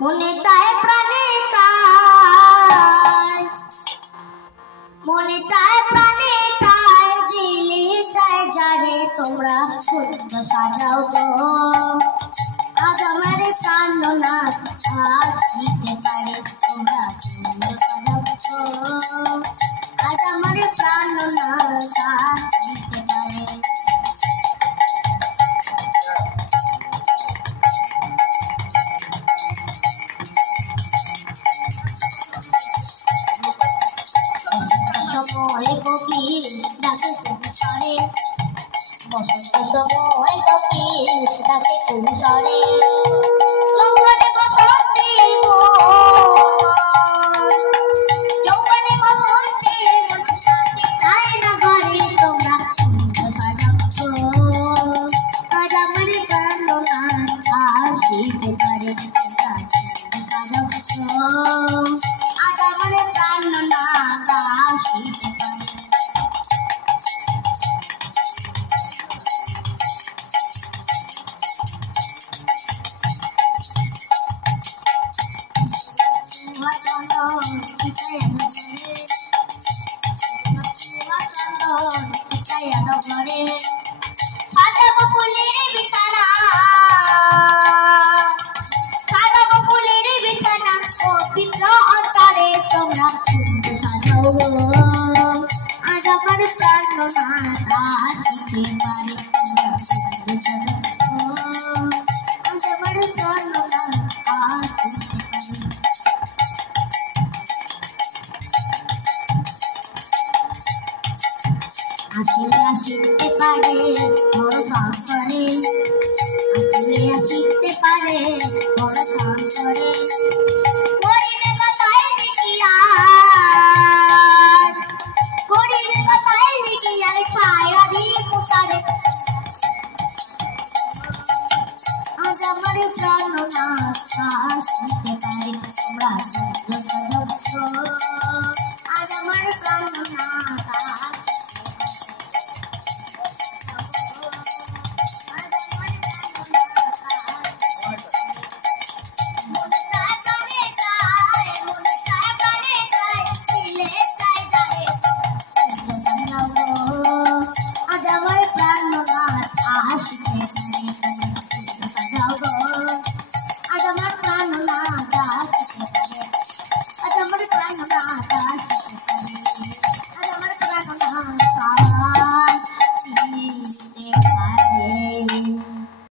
মনে চায় প্রাণে চায়, মনে চায় প্রাণে চায়, দিলে চায় যারে তোমরা সুন্দর সাজাও গো। আজ আমার প্রাণনাথ আসিতে পারে তোমরা সুন্দর সাজাও গো। আজ আমার প্রাণনাথ আসিতে পারে। সময় কোকিল ডাকে কুসরে, বসন্ত সময় কোকিল ডাকে কুসরে, যৌবনে বসন্তে যৌবনে বসন্তে শান্তি চায় না ঘরে তোমরা সুন্দর সাজাও গো। আজ আমার প্রাণনাথ আসিতে পারে তোমরা সুন্দর সাজাও গো। আজ আমার প্রাণনাথ আসিতে পারে। সাজাবো ফুলের বিছানা, সাজাবো ফুলের বিছানা, পবিত্র অন্তরে তোমরা সুন্দর সাজাও গো। আজ আমার প্রাণনাথ আসিতে পারে তোমরা সুন্দর সাজাও গো। আজ আমার প্রাণনাথ আসিতে পারে। আসিলে আসিতে পারে বড় সংসারে, আসিলে আসিতে পারে বড় সংসারে, করিবে কথায় লিখিয়ার, করিবে কথায় লিখিয়ার ছায়া দিয়ে মুতারে। আজ আমার প্রাণনাথ আসিতে পারে তোমরা সুন্দর সাজাও গো। আজ আমার প্রাণনাথ